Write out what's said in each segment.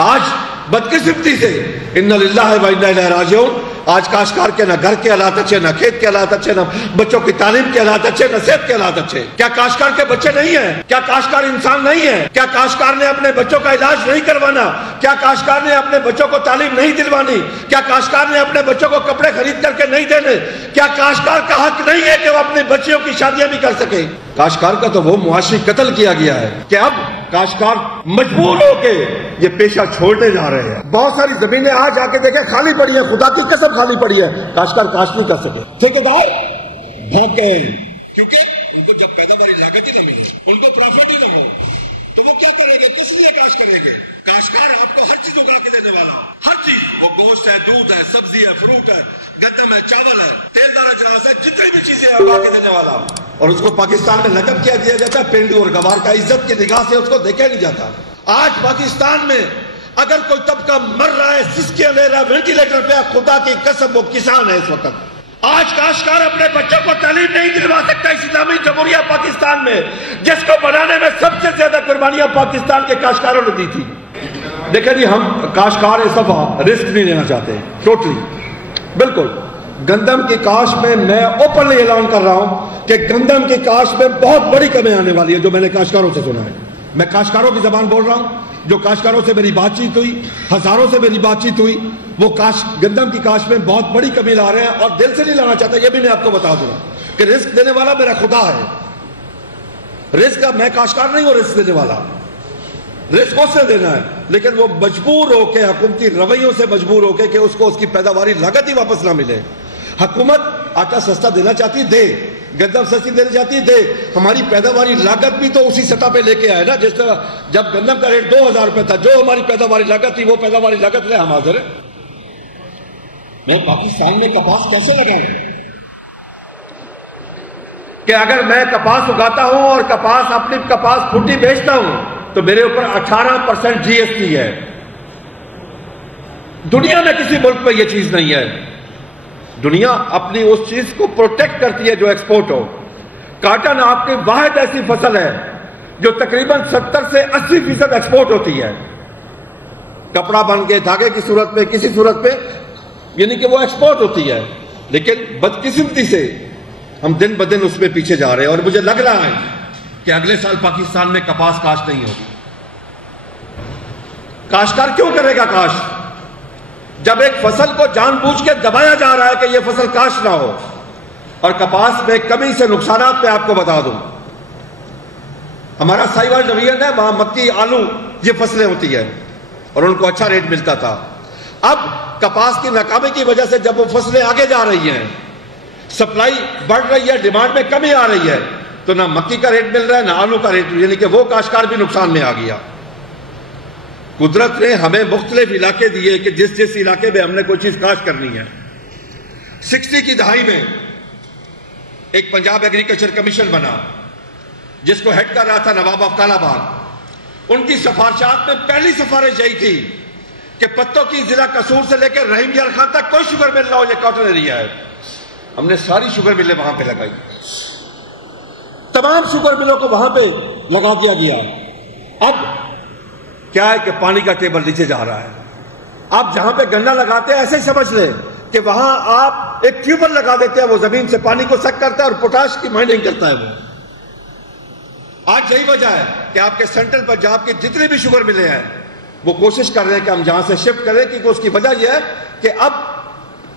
आज बदकिस्मती से इन्ना लिल्लाहि व इन्ना इलैहि राजिऊन, आज काश्तकार के ना घर के हालात अच्छे, ना खेत के हालात अच्छे, ना बच्चों की तालीम के हालात अच्छे, ना सेहत के हालात अच्छे। क्या काश्तकार के बच्चे नहीं है? क्या काश्तकार इंसान नहीं है? क्या काश्तकार ने अपने बच्चों का इलाज नहीं करवाना? क्या काश्तकार ने अपने बच्चों को तालीम नहीं दिलवानी? क्या काश्तकार ने अपने बच्चों को कपड़े खरीद करके नहीं देने? क्या काश्तकार का हक नहीं है कि वो अपनी बच्चियों की शादियां भी कर सके? काश्तकार का तो वो मुआशी कत्ल किया गया है कि अब काश्तकार मजबूर होके ये पेशा छोड़ने जा रहे हैं। बहुत सारी जमीनें आज आके देखे खाली पड़ी है, खुदा की कसम खाली पड़ी है, काश्तकार काश्त नहीं कर सके। ठेकेदार भाग गए क्योंकि उनको जब पैदावारी लागत ही ना मिले, उनको प्रॉफिट ही ना हो, तो वो क्या करेंगे? किस लिए काश्त करेंगे? काश्तकार आपको हर चीज उगा के देने वाला, हर चीज, वो गोश्त है, दूध है, सब्जी है, फ्रूट है, गंदम है, चावल है, तेलदार अजरास है, जितनी भी चीजें उगा के देने वाला। और उसको पाकिस्तान में लकब क्या दिया जाता है? पेंडू और गवार का। इज्जत की निगाह से उसको देखा नहीं जाता। आज पाकिस्तान में अगर कोई तबका मर रहा है, सिसकियां ले रहा है, वेंटिलेटर पे, खुदा की कसम वो किसान है इस वक्त। आज काश्तकार अपने बच्चों को तालीम नहीं दिलवा सकता इस्लामी जमहूरिया पाकिस्तान में, जिसको बनाने में सबसे ज्यादा कुर्बानियां पाकिस्तान के काश्तकारों ने दी थी। देखिए जी, हम काश्तकार इस दफा रिस्क नहीं लेना चाहते टोटली, बिल्कुल। गंदम की काश्त में मैं ओपनली ऐलान कर रहा हूं कि गंदम की काश्त में बहुत बड़ी कमी आने वाली है, जो मैंने काश्तकारों से सुना है। मैं काश्तकारों की जबान बोल रहा हूं, जो काश्तकारों से मेरी बातचीत हुई, हजारों से मेरी बातचीत हुई, वो गंदम की काश्त में बहुत बड़ी कमी ला रहे हैं और दिल से नहीं लाना चाहता। ये भी मैं आपको बता दूंगा कि रिस्क देने वाला मेरा खुदा है। रिस्क मैं काश्तकार नहीं हूं, रिस्क देने वाला, रिस्क उससे देना है, लेकिन वो मजबूर होकर, हुकूमती रवैयों से मजबूर होकर कि उसको उसकी पैदावारी लागत ही वापस ना मिले। हुकूमत आटा सस्ता देना चाहती दे, गंदम सस्ती देना चाहती दे, हमारी पैदावारी लागत भी तो उसी सतह पे लेके आए ना। जिस तरह जब गंदम का रेट 2000 रुपए था, जो हमारी पैदावारी लागत थी वो पैदावारी लागत ले हम हाजिर है। मैं पाकिस्तान में कपास कैसे लगाऊं कि अगर मैं कपास उगाता हूं और अपनी कपास फूटी बेचता हूं तो मेरे ऊपर 18% GST है। दुनिया में किसी मुल्क में यह चीज नहीं है। दुनिया अपनी उस चीज को प्रोटेक्ट करती है जो एक्सपोर्ट हो। काटन आपकी वाहिद ऐसी फसल है जो तकरीबन 70 से 80% एक्सपोर्ट होती है। कपड़ा बन के धागे की सूरत में, किसी सूरत में, यानी कि वो एक्सपोर्ट होती है। लेकिन बदकिस्मती से हम दिन ब दिन उसमें पीछे जा रहे हैं और मुझे लग रहा है कि अगले साल पाकिस्तान में कपास काश्त नहीं होगी। काश्तकार क्यों करेगा काश्त जब एक फसल को जानबूझ के दबाया जा रहा है कि यह फसल काश्त ना हो? और कपास में कमी से नुकसानात पे आपको बता दूं, हमारा साहिवाल डिवीजन है, वहां मक्की, आलू, ये फसलें होती है और उनको अच्छा रेट मिलता था। अब कपास की नाकामी की वजह से जब वो फसलें आगे जा रही हैं, सप्लाई बढ़ रही है, डिमांड में कमी आ रही है, तो ना मक्की का रेट मिल रहा है ना आलू का रेट, यानी कि वो काश्तकार भी नुकसान में आ गया। कुदरत ने हमें मुख्तलिफ इलाके दिए कि जिस जिस इलाके में हमने कोई चीज काश्त करनी है। 60 की दहाई में एक पंजाब एग्रीकल्चर कमीशन बना जिसको हेड कर रहा था नवाब अब्कालाबाद। उनकी सिफारिशात में पहली सिफारिश यही थी कि पत्तों की जिला कसूर से लेकर रहीम यार खान तक कोई शुगर मिल ना हो, यह कॉटन एरिया है। हमने सारी शुगर मिलें वहां पे लगाई, तमाम शुगर मिलों को वहां पे लगा दिया गया। अब क्या है कि पानी का टेबल नीचे जा रहा है। आप जहां पे गन्ना लगाते हैं ऐसे ही समझ लें कि वहां आप एक ट्यूबवेल लगा देते हैं, वो जमीन से पानी को सक करता है और पोटाश की माइनिंग करता है वो। आज यही वजह है कि आपके सेंट्रल पंजाब के जितने भी शुगर मिले हैं वो कोशिश कर रहे हैं कि हम जहां से शिफ्ट करें, क्योंकि उसकी वजह यह है कि अब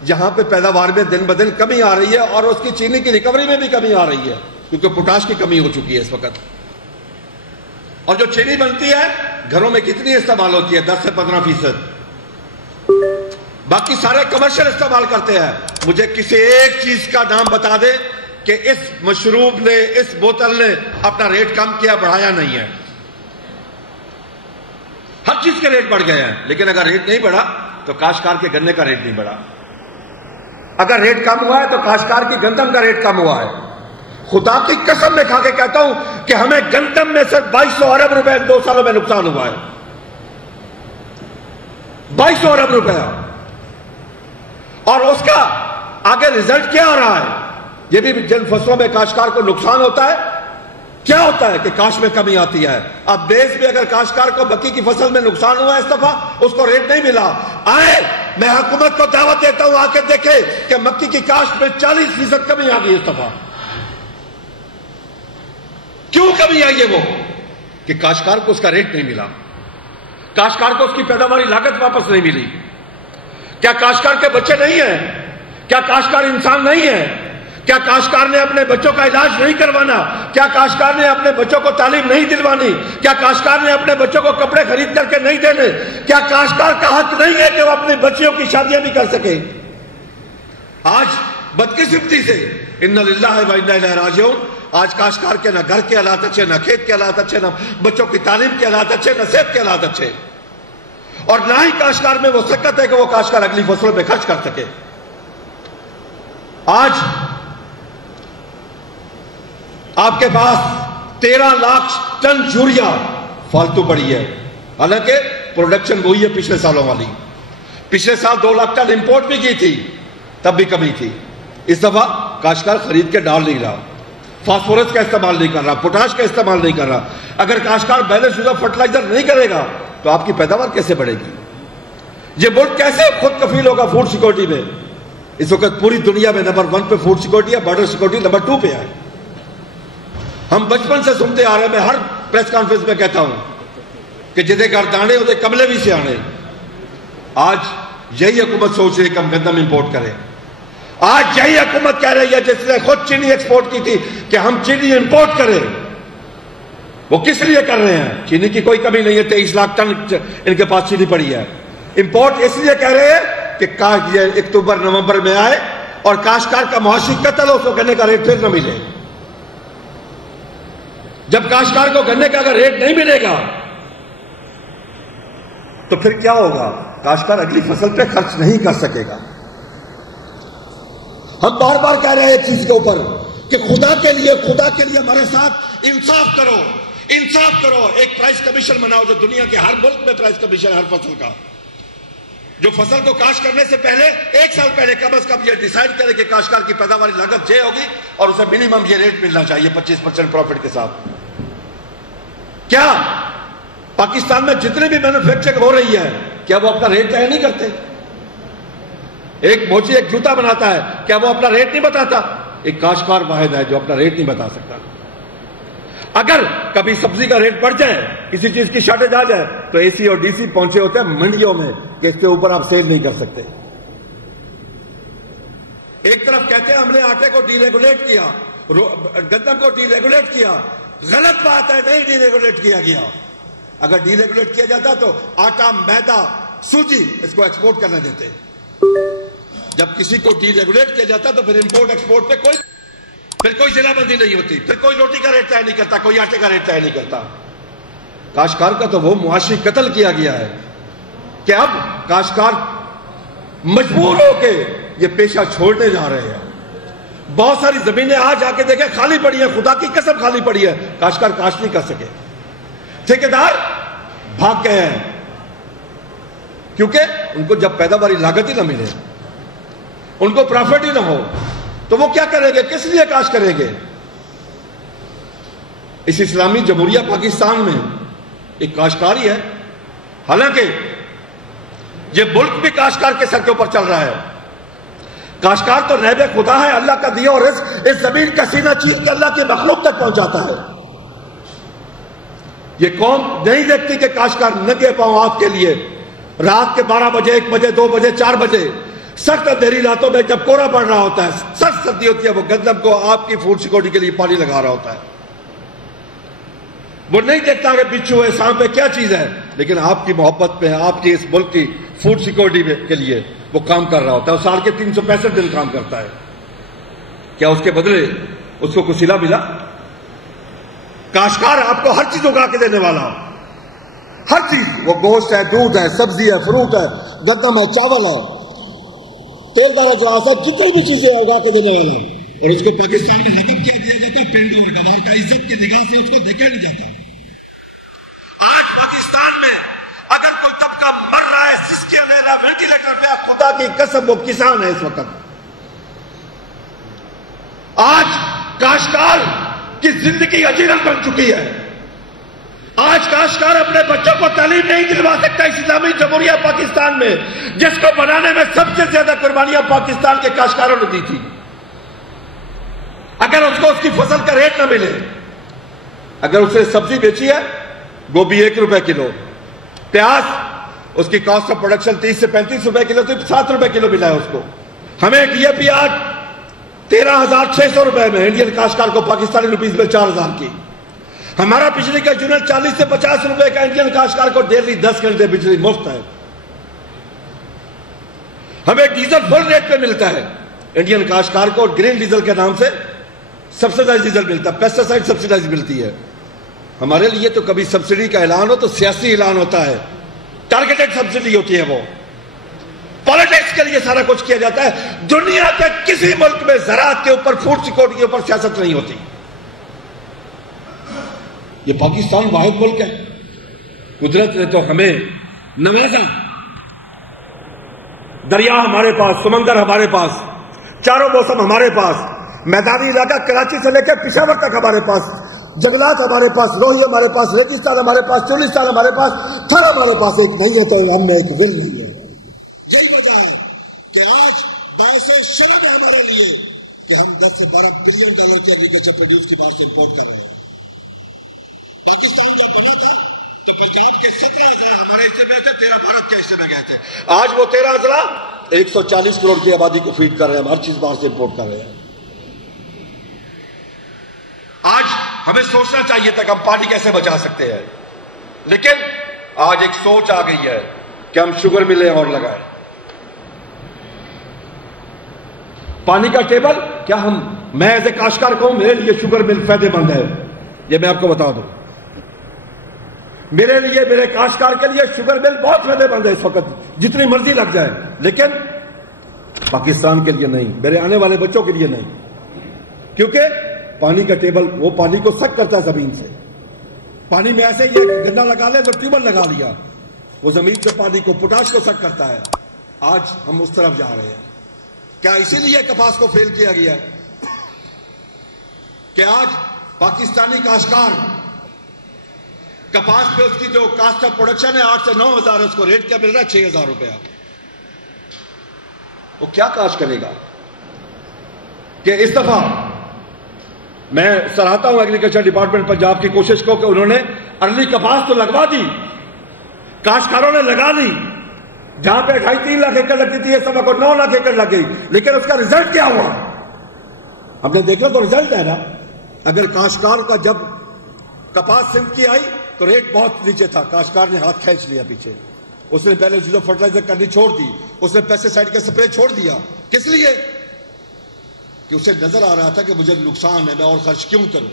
जहां पे पैदावार में दिन ब दिन कमी आ रही है और उसकी चीनी की रिकवरी में भी कमी आ रही है, क्योंकि पोटाश की कमी हो चुकी है इस वक्त। और जो चीनी बनती है घरों में कितनी इस्तेमाल होती है? 10 से 15%। बाकी सारे कमर्शियल इस्तेमाल करते हैं। मुझे किसी एक चीज का नाम बता दे कि इस मशरूब ने, इस बोतल ने अपना रेट कम किया, बढ़ाया नहीं है। हर चीज के रेट बढ़ गए हैं, लेकिन अगर रेट नहीं बढ़ा तो काश्तकार के गन्ने का रेट नहीं बढ़ा। अगर रेट कम हुआ है तो काश्तकार की गंदम का रेट कम हुआ है। खुदा की कसम में खा के कहता हूं कि हमें गंदम में सिर्फ 2200 अरब रुपए 2 सालों में नुकसान हुआ है। 2200 अरब रुपया। और उसका आगे रिजल्ट क्या आ रहा है? यह भी जिन फसलों में काश्तकार को नुकसान होता है क्या होता है कि काश में कमी आती है। अब देश में अगर काश्तकार को मक्की की फसल में नुकसान हुआ इस दफा, उसको रेट नहीं मिला, आए मैं हुकूमत को दावत देता हूं आके देखे कि मक्की की काश्त में 40% कमी आ गई इस दफा। क्यों कमी आई है वो? कि काश्तकार को उसका रेट नहीं मिला, काश्तकार को उसकी पैदावारी लागत वापस नहीं मिली। क्या काश्तकार के बच्चे नहीं है? क्या काश्तकार इंसान नहीं है? क्या काश्तकार ने अपने बच्चों का इलाज नहीं करवाना? क्या काश्तकार ने अपने बच्चों को तालीम नहीं दिलवानी? क्या काश्तकार ने अपने बच्चों को कपड़े खरीद करके नहीं देने? क्या काश्तकार का हक नहीं है कि वो अपने बच्चियों की शादियां भी कर सके? आज बदकिस्मती से इन्ना लिल्लाहि व इन्ना इलैहि राजिऊन, आज काश्तकार के ना घर के हालात अच्छे, ना खेत के हालात अच्छे, ना बच्चों की तालीम के हालात अच्छे, ना सेहत के हालात अच्छे, और ना ही काश्तकार में वो सकत है कि वो काश्तकार अगली फसलों पर खर्च कर सके। आज आपके पास 13 लाख टन यूरिया फालतू पड़ी है, हालांकि प्रोडक्शन वही है पिछले सालों वाली। पिछले साल 2 लाख टन इंपोर्ट भी की थी, तब भी कमी थी। इस दफा काश्तकार खरीद के डाल नहीं रहा, फास्फोरस का इस्तेमाल नहीं कर रहा, पोटाश का इस्तेमाल नहीं कर रहा। अगर काश्तकार बैलेंस शुदा फर्टिलाइजर नहीं करेगा तो आपकी पैदावार कैसे बढ़ेगी? ये मुल्क कैसे खुद कफील होगा फूड सिक्योरिटी में? इस वक्त पूरी दुनिया में नंबर 1 पे फूड सिक्योरिटी है, बॉर्डर सिक्योरिटी नंबर 2 पे है। हम बचपन से सुनते आ रहे हैं, मैं हर प्रेस कॉन्फ्रेंस में कहता हूं कि जिदे घर दाने उदे कमले भी से आने। आज यही हुकूमत सोच रही है कि हम गंदम इंपोर्ट करें। आज यही हुकूमत कह रही है, जिसने खुद चीनी एक्सपोर्ट की थी, कि हम चीनी इंपोर्ट करें। वो किस लिए कर रहे हैं? चीनी की कोई कमी नहीं है, 23 लाख टन इनके पास चीनी पड़ी है। इंपोर्ट इसलिए कह रहे हैं कि ये अक्टूबर नवंबर में आए और काश्तकार का मुआशी कत्ल हो, उसको गन्ने का रेट फिर न मिले। जब काश्तकार को गन्ने का अगर रेट नहीं मिलेगा तो फिर क्या होगा? काश्तकार अगली फसल पे खर्च नहीं कर सकेगा। हम बार बार कह रहे हैं एक चीज के ऊपर कि खुदा के लिए हमारे साथ इंसाफ करो, इंसाफ करो। एक प्राइस कमीशन बनाओ जो दुनिया के हर मुल्क में प्राइस कमीशन, हर फसल का, जो फसल को काश्त करने से पहले 1 साल पहले कम से कम ये डिसाइड करे कि काश्तकार की पैदावारी लागत ये होगी और उसे मिनिमम ये रेट मिलना चाहिए 25% प्रॉफिट के साथ। क्या पाकिस्तान में जितने भी मैन्युफैक्चरिंग हो रही है, क्या वो अपना रेट तय नहीं करते? एक मोची एक जूता बनाता है, क्या वो अपना रेट नहीं बताता? एक काश्तकार वाहिद है जो अपना रेट नहीं बता सकता। अगर कभी सब्जी का रेट बढ़ जाए, किसी चीज की शॉर्टेज आ जाए, तो एसी और डीसी पहुंचे होते हैं मंडियों में कि इसके ऊपर आप सेल नहीं कर सकते। एक तरफ कहते हैं हमने आटे को डीरेगुलेट किया, गंदम को डीरेगुलेट किया। गलत बात है, नहीं डीरेगुलेट किया गया। अगर डीरेगुलेट किया जाता तो आटा, मैदा, सूजी इसको एक्सपोर्ट करने देते। जब किसी को डीरेगुलेट किया जाता तो फिर इंपोर्ट एक्सपोर्ट पे कोई जिलाबंदी नहीं होती, फिर कोई रोटी का रेट तय नहीं करता, कोई आटे का रेट तय नहीं करता। काश्तकार का तो वो मुआशी कत्ल किया गया है कि अब काश्तकार मजबूर होके ये पेशा छोड़ने जा रहे हैं। बहुत सारी जमीनें आज आके देखे खाली पड़ी है, खुदा की कसम खाली पड़ी है, काश्तकार काश्त नहीं कर सके। ठेकेदार भाग गए हैं क्योंकि उनको जब पैदावारी लागत ही ना मिले, उनको प्रॉफिट ही ना हो, तो वो क्या करेंगे? किस लिए काश्त करेंगे? इस इस्लामी जमहूरिया पाकिस्तान में एक काश्तकार ही है। हालांकि ये मुल्क भी काश्तकार के सर के ऊपर चल रहा है। काश्तकार तो नैबे खुदा है, अल्लाह का दिया और इस जमीन का सीना चीर के अल्लाह के मखलूक तक पहुंचाता है। ये कौम नहीं देखती कि काश्तकार नंगे पांव आपके लिए रात के 12 बजे, 1 बजे, 2 बजे, 4 बजे सख्त अंधेरी रातों में जब कोहरा पड़ रहा होता है, सख्त सर्दी होती है, वो गंदम को आपकी फूड सिक्योरिटी के लिए पानी लगा रहा होता है। वो नहीं देखता कि बिच्छू है, सांप है, क्या चीज है, लेकिन आपकी मोहब्बत में, आपकी इस मुल्क की फूड सिक्योरिटी के लिए वो काम कर रहा होता है। साल के 365 दिन काम करता है। क्या उसके बदले उसको कुछ सिला मिला? काश्तकार आपको हर चीज उगा के देने वाला, हर चीज, वो गोश्त है, दूध है, सब्जी है, फ्रूट है, गंदम है, चावल है, तेल दारा जहाज है, जितनी भी चीजें उगा के देने वाला। और उसको पाकिस्तान में लकब क्या दिया जाता है? पेंडू और गवार का। इज्जत की निगाह से उसको देखा नहीं जाता। आज पाकिस्तान में अगर कोई तबका मर रहा है, सिसकियां ले रहा है, वेंटिलेटर पे, खुदा की कसम वो किसान है इस वक्त। आज काश्तकार कि जिंदगी अजीरत बन चुकी है। आज काश्तकार अपने बच्चों को तालीम नहीं दिलवा सकता इस्लामी जमहूरिया पाकिस्तान में, जिसको बनाने में सबसे ज्यादा कुर्बानियां पाकिस्तान के काश्तकारों ने दी थी। अगर उसको उसकी फसल का रेट ना मिले, अगर उसने सब्जी बेची है, गोभी 1 रुपए किलो, प्याज उसकी कॉस्ट ऑफ प्रोडक्शन 30 से 35 रुपए किलो, तो 7 रुपए किलो मिला है उसको। हमें डीएपी आज 13,600 रुपए में इंडियन काश्तकार को पाकिस्तानी रुपीज में 4,000 की। हमारा बिजली का यूनिट 40 से 50 रुपए का इंडियन काश्तकार को डेली 10 घंटे बिजली मुफ्त है। हमें डीजल फुल रेट पे मिलता है, इंडियन काश्तकार को ग्रीन डीजल के नाम से सब्सिडाइज डीजल मिलता है, पेस्टिसाइड सब्सिडाइज मिलती है। हमारे लिए तो कभी सब्सिडी का ऐलान हो तो सियासी ऐलान होता है, टारगेटेड सब्सिडी होती है, वो पॉलिटिक्स के लिए सारा कुछ किया जाता है। दुनिया के किसी मुल्क में ज़राअत के ऊपर, फूड सिक्योरिटी के ऊपर सियासत नहीं होती। ये पाकिस्तान वाहिद मुल्क है, कुदरत ने तो हमें नवाजा। दरिया हमारे पास, समंदर हमारे पास, चारों मौसम हमारे पास, मैदानी इलाका कराची से लेकर पेशावर तक हमारे पास, जंगलात हमारे पास, रोही हमारे पास, रेगिस्तान हमारे पास, चुलिस्तान हमारे पास, थर हमारे पास एक नहीं है तो हम में एक विल नहीं है। यही वजह है कि आज बायसे शर्म है हमारे लिए कि हम 10 से 12 बिलियन डॉलर के एग्रीकल्चर प्रोड्यूस की बात से इंपोर्ट कर रहे हैं। पाकिस्तान जब बना था तो पंजाब के 17,000 हमारे हिस्से में थे, 13 भारत के हिस्से में गए थे। आज वो 13,000 140 करोड़ की आबादी को फीड कर रहे हैं, हम हर चीज बाहर से इंपोर्ट कर रहे हैं। आज हमें सोचना चाहिए था कि हम पानी कैसे बचा सकते हैं, लेकिन आज एक सोच आ गई है कि हम शुगर मिलें और लगाएं। पानी का टेबल क्या मैं एज ए काश्तकार कहूं मेरे लिए शुगर मिल फायदेमंद है, ये मैं आपको बता दूं। मेरे लिए, मेरे काश्तकार के लिए शुगर मिल बहुत फायदेमंद है इस वक्त, जितनी मर्जी लग जाए, लेकिन पाकिस्तान के लिए नहीं, मेरे आने वाले बच्चों के लिए नहीं। क्योंकि पानी का टेबल वो पानी को सक करता है जमीन से। पानी में ऐसे ही गन्ना लगा ले तो ट्यूबवेल लगा लिया, वो जमीन से पानी को, पोटाश को सक करता है। आज हम उस तरफ जा रहे हैं। क्या इसीलिए कपास को फेल किया गया है कि आज पाकिस्तानी काश्तकार कपास पे उसकी जो कास्ट ऑफ प्रोडक्शन है 8 से 9 हजार, उसको रेट क्या मिल रहा है 6,000 रुपया। वो क्या काश्त करेगा? कि इस दफा मैं सराहता हूं एग्रीकल्चर डिपार्टमेंट पंजाब की कोशिश को कि उन्होंने अर्ली कपास तो लगवा दी, काश्तकारों ने लगा ली। जहां पे 2.5-3 लाख एकड़ लगती थी, इस समय को 9 लाख एकड़ लग गई। लेकिन उसका रिजल्ट क्या हुआ हमने देखा तो रिजल्ट है ना। अगर काश्तकार का जब कपास सिंध की आई तो रेट बहुत नीचे था, काश्तकार ने हाथ खींच लिया पीछे, उसने पहले जो फर्टिलाइजर करनी छोड़ दी, उसने पेस्टिसाइड का स्प्रे छोड़ दिया। किस लिए? कि उसे नजर आ रहा था कि मुझे नुकसान है, मैं और खर्च क्यों करूं।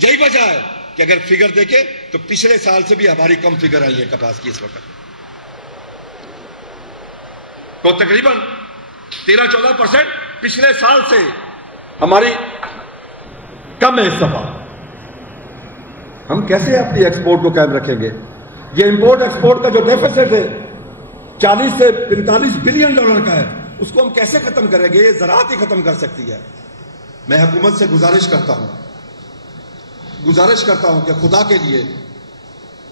यही वजह है कि अगर फिगर देखे तो पिछले साल से भी हमारी कम फिगर आई है कपास की इस वक्त, तो तकरीबन 13-14% पिछले साल से हमारी कम है इस दफा। हम कैसे अपनी एक्सपोर्ट को कायम रखेंगे? ये इंपोर्ट एक्सपोर्ट का जो डेफिसिट है 40 से 45 बिलियन डॉलर का है, उसको हम कैसे खत्म करेंगे? ये ज़राअत ही खत्म कर सकती है। मैं हुकूमत से गुजारिश करता हूं कि खुदा के लिए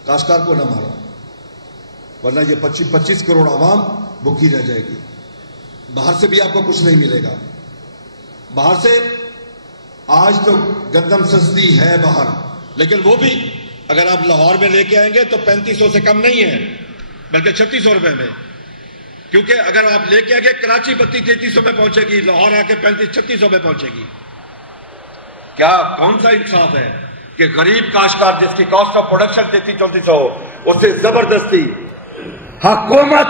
काश्तकार को न मारो, वरना ये 25 करोड़ आवाम भूखी रह जाएगी। बाहर से भी आपको कुछ नहीं मिलेगा। बाहर से आज तो गंदम सस्ती है बाहर, लेकिन वो भी अगर आप लाहौर में लेके आएंगे तो 3500 से कम नहीं है, बल्कि 3600 रुपए में। क्योंकि अगर आप लेके आगे कराची 32-3300 में पहुंचेगी, लाहौर आके 35-3600 में पहुंचेगी। क्या कौन सा इंसाफ है कि गरीब काश्तकार जिसकी कॉस्ट ऑफ प्रोडक्शन 33-3400 उससे जबरदस्ती हुकूमत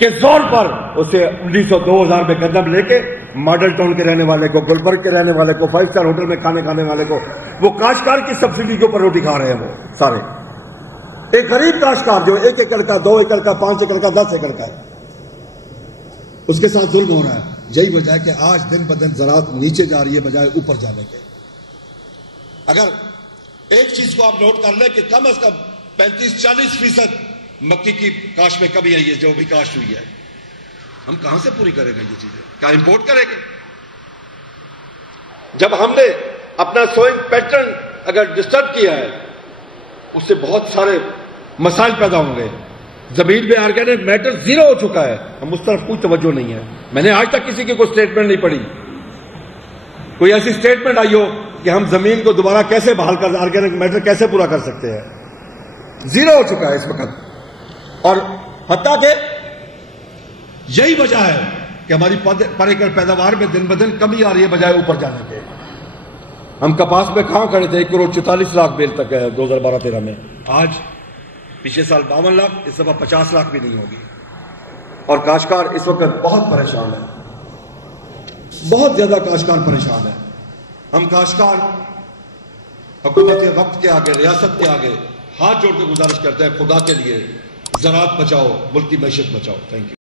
के जोर पर उसे 1900-2000 में गंदम लेके मॉडल टाउन के रहने वाले को, गुलबर्ग के रहने वाले को, 5 स्टार होटल में खाने वाले को, वो काश्तकार की सब्सिडी के ऊपर रोटी खा रहे हैं वो सारे। एक गरीब काश्तकार जो 1 एकड़ का, 2 एकड़ का, 5 एकड़ का, 10 एकड़ का है, उसके साथ जुल्म हो रहा है। यही वजह है कि आज दिन ब दिन ज़राअत नीचे जा रही है बजाय ऊपर जाने के। अगर एक चीज को आप नोट कर ले कि कम अज कम 35-40% मक्की की काश्त में कमी आई है, जो भी काश्त हुई है, हम कहां से पूरी करेंगे ये चीजें? क्या इंपोर्ट करेंगे? जब हमने अपना सोइंग पैटर्न अगर डिस्टर्ब किया है, उससे बहुत सारे मसाइल पैदा होंगे। जमीन में ऑर्गेनिक मैटर जीरो हो चुका है, हम उस तरफ कोई तवज्जो नहीं है। मैंने आज तक किसी की कोई स्टेटमेंट नहीं पढ़ी, कोई ऐसी स्टेटमेंट आई हो कि हम जमीन को दोबारा कैसे बहाल कर, ऑर्गेनिक मैटर कैसे पूरा कर सकते हैं। जीरो हो चुका है इस वक्त। और हत्ता के यही वजह है कि हमारी पर एकड़ पैदावार में दिन ब दिन कमी आ रही है बजाय ऊपर जाने के। हम कपास में कहां खड़े थे, 1,44,00,000 बेल तक है 2012-13 में, आज पिछले साल 52 लाख, इस दफा 50 लाख भी नहीं होगी। और काश्तकार इस वक्त बहुत परेशान है, बहुत ज्यादा काश्तकार परेशान है। हम काश्तकार हुकूमत वक्त के आगे, रियासत के आगे हाथ जोड़ के गुजारिश करते हैं, खुदा के लिए ज़राअत बचाओ, मुल्क की मैशत बचाओ। Thank you.